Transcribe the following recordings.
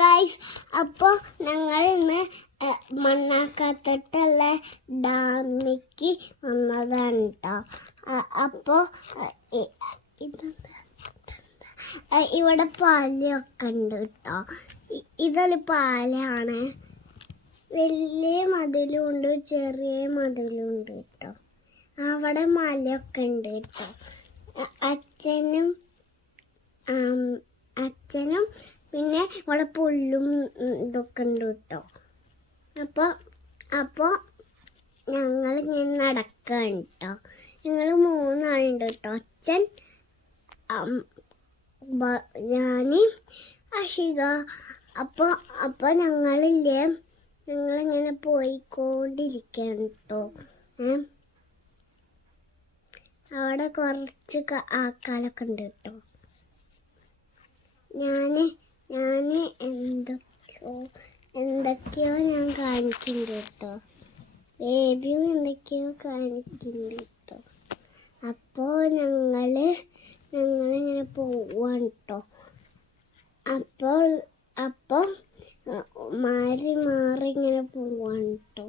Guys, അപ്പോൾ ഞങ്ങൾ ഇന്ന് മണ്ണാക്കാത്തിട്ടുള്ള ഡാമിക്ക് വന്നതാണ് കേട്ടോ. അപ്പോൾ ഇവിടെ പാലൊക്കെ ഉണ്ട് കേട്ടോ. ഇതൊരു പാലാണ്. വലിയ മതിലുണ്ട്, ചെറിയ മതിലുണ്ട് കേട്ടോ. അവിടെ മലയൊക്കെ ഉണ്ട് കേട്ടോ. അച്ഛനും പിന്നെ ഇവിടെ പുല്ലും ഇതൊക്കെ ഉണ്ട് കേട്ടോ. അപ്പോൾ ഞങ്ങൾ ഇങ്ങനെ നടക്കുകയാണ് കേട്ടോ. ഞങ്ങൾ 3 ആളുണ്ട് കേട്ടോ. അച്ഛൻ, ഞാൻ, അഷിക. അപ്പോൾ ഞങ്ങളിങ്ങനെ പോയിക്കൊണ്ടിരിക്കുകയാണ് കേട്ടോ. അവിടെ കുറച്ച് ആൾക്കാരൊക്കെ ഉണ്ട് കേട്ടോ. ഞാൻ എന്തൊക്കെയോ ഞാൻ കാണിക്കുന്നുണ്ട് കേട്ടോ. ബേബിയും എന്തൊക്കെയോ കാണിക്കുന്നുണ്ട് കേട്ടോ. അപ്പോൾ ഞങ്ങളിങ്ങനെ പോവാണ് കേട്ടോ. അപ്പോൾ മാറി ഇങ്ങനെ പോവാണ് കേട്ടോ.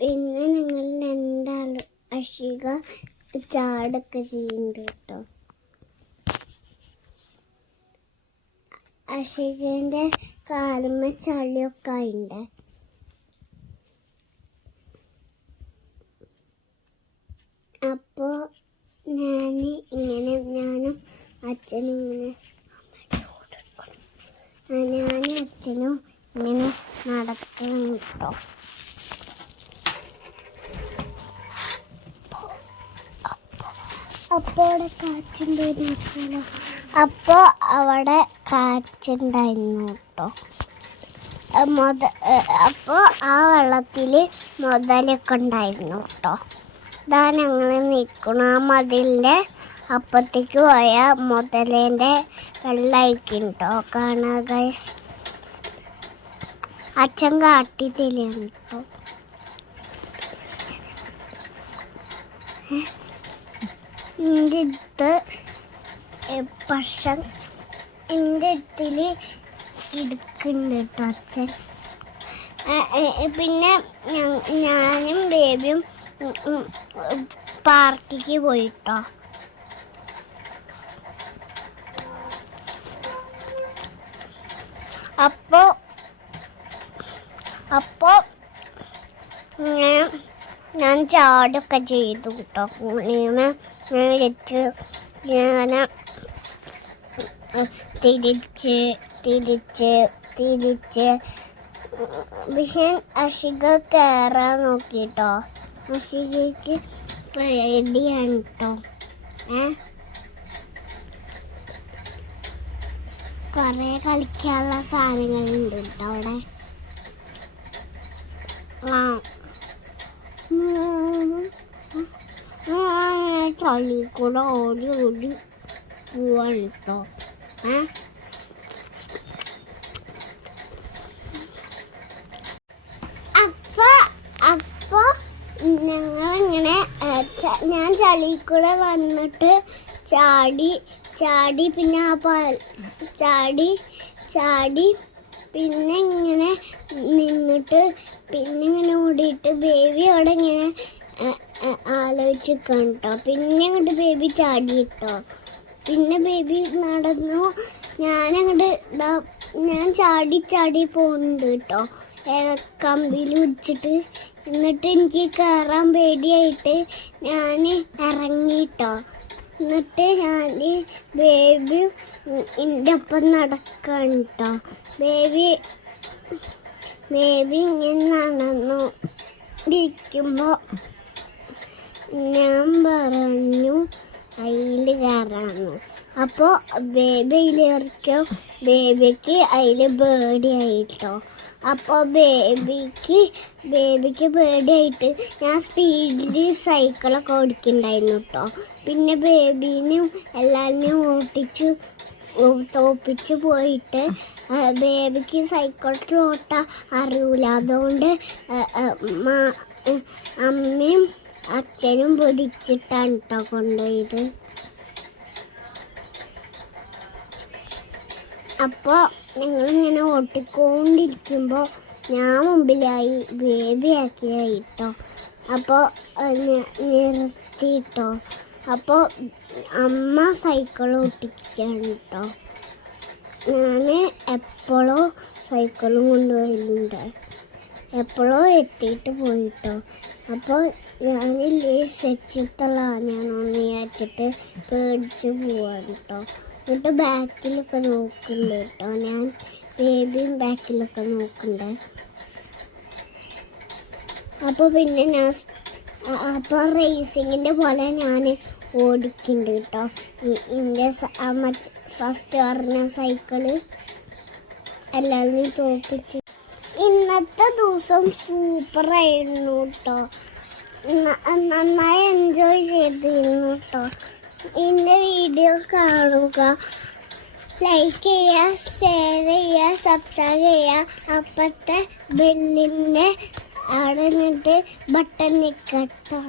പിന്നെ ഞങ്ങൾ 2 ആളും അഷിക ചാടൊക്കെ ചെയ്യുന്നുണ്ട് കേട്ടോ. അഷികൻ്റെ കാലുമ്മ ചളിയൊക്കെ ആയിണ്ട്. അപ്പോൾ ഞാനും അച്ഛനും ഇങ്ങനെ നടക്കണം കേട്ടോ. അപ്പോൾ അവിടെ കാറ്റുണ്ടായിരുന്നു. അപ്പോൾ അവിടെ കാറ്റുണ്ടായിരുന്നു കേട്ടോ. അപ്പോൾ ആ വെള്ളത്തിൽ മുതലൊക്കെ ഉണ്ടായിരുന്നു കേട്ടോ. ഇതാ ഞങ്ങൾ നിൽക്കണം. ആ മതിലിൻ്റെ അപ്പത്തേക്ക് പോയ മുതലേൻ്റെ വെള്ളമായിരിക്കും കേട്ടോ. കാണാൻ ഗൈസ്, അച്ഛൻ കാട്ടി തരികയാണ് കേട്ടോ. എൻ്റെ അടുത്ത് എൻ്റെ അടുത്തിൽ ഇടുക്കുന്നുണ്ട് കേട്ടോ അച്ഛൻ. പിന്നെ ഞാനും ബേബിയും പാർക്കിക്ക് പോയിട്ടോ. അപ്പോൾ ഞാൻ ചാടൊക്കെ ചെയ്തു കേട്ടോ. ഇങ്ങനെ വെച്ച് ഞാൻ തിരിച്ച് പക്ഷേ അഷിക കയറാൻ നോക്കിട്ടോ. അഷികയ്ക്ക് പേടിയാണ് കേട്ടോ. കുറേ കളിക്കാനുള്ള സാധനങ്ങളുണ്ട് കേട്ടോ അവിടെ. ചളി കൂടെ ഓടി പോവാണ് കേട്ടോ. അപ്പോൾ ഞങ്ങളിങ്ങനെ ഞാൻ ചളി കൂടെ വന്നിട്ട് ചാടി പിന്നെ ചാടി പിന്നെ ഇങ്ങനെ നിന്നിട്ട് പിന്നെ ഇങ്ങനെ ഓടിയിട്ട് ബേബി അവിടെ ഇങ്ങനെ ആലോചിച്ചിരിക്കാൻ കേട്ടോ. പിന്നെ അങ്ങോട്ട് ബേബി ചാടി കേട്ടോ. പിന്നെ ബേബി നടന്നു. ഞാൻ ചാടി പോകുന്നുണ്ട് കേട്ടോ, കമ്പിയിൽ പിടിച്ചിട്ട്. എന്നിട്ട് എനിക്ക് കയറാൻ പേടിയായിട്ട് ഞാൻ ഇറങ്ങിട്ടോ. എന്നിട്ട് ഞാൻ ബേബി എൻ്റെ ഒപ്പം നടക്കാൻ കേട്ടോ. ബേബി ഇങ്ങനെ നടന്നു ഇരിക്കുമ്പോൾ ഞാൻ പറഞ്ഞു അതിൽ കയറാന്ന്. അപ്പോൾ ബേബി അതിലിറക്കോ. ബേബിക്ക് അതിൽ പേടിയായിട്ടോ. അപ്പോൾ ബേബിക്ക് പേടിയായിട്ട് ഞാൻ സ്പീഡിൽ സൈക്കിളൊക്കെ ഓടിക്കുന്നുണ്ടായിരുന്നു കേട്ടോ. പിന്നെ ബേബീനെയും എല്ലാവരെയും തോപ്പിച്ച് പോയിട്ട് ബേബിക്ക് സൈക്കിൾ ഓട്ടാൻ അറിയില്ല. അതുകൊണ്ട് അമ്മയും അച്ഛനും പൊതിച്ചിട്ടാണ് കേട്ടോ കൊണ്ടുപോയത്. അപ്പോൾ ഞങ്ങളിങ്ങനെ ഓട്ടിക്കൊണ്ടിരിക്കുമ്പോൾ ഞാൻ മുമ്പിലായി ബേബി ആക്കിയായിട്ടോ. അപ്പോൾ നിർത്തിയിട്ടോ. അപ്പോൾ അമ്മ സൈക്കിൾ ഓട്ടിക്കുകയാണ് കേട്ടോ. ഞാൻ എപ്പോഴോ സൈക്കിളും കൊണ്ടുപോയിട്ടുണ്ട്, എപ്പോഴോ എത്തിയിട്ട് പോയിട്ടോ. അപ്പോൾ ഞാനില്ലേ സെച്ചിട്ടുള്ള ആനയാണോന്ന് വിചാരിച്ചിട്ട് പേടിച്ച് പോവാണ് കേട്ടോ. എന്നിട്ട് ബാക്കിലൊക്കെ നോക്കുന്നുണ്ട് കേട്ടോ. ഞാൻ ബേബിയും ബാക്കിലൊക്കെ നോക്കുന്നുണ്ട്. അപ്പോൾ പിന്നെ ഞാൻ അപ്പോൾ റേസിങ്ങിൻ്റെ പോലെ ഞാൻ ഓടിക്കുന്നുണ്ട് കേട്ടോ. എൻ്റെ ഫസ്റ്റ് പറഞ്ഞ സൈക്കിള് എല്ലാവരും തോപ്പിച്ച്. ഇന്നത്തെ ദിവസം സൂപ്പറായിരുന്നു കേട്ടോ. നന്നായി എൻജോയ് ചെയ്തിരുന്നു കേട്ടോ. എൻ്റെ വീഡിയോ കാണുക, ലൈക്ക് ചെയ്യുക, ഷെയർ ചെയ്യുക, സബ്സ്ക്രൈബ് ചെയ്യുക. അപ്പത്തെ ബെല്ലിൻ്റെ അവിടെ നിന്നിട്ട് ബട്ടൺ നിൽക്കട്ടോ.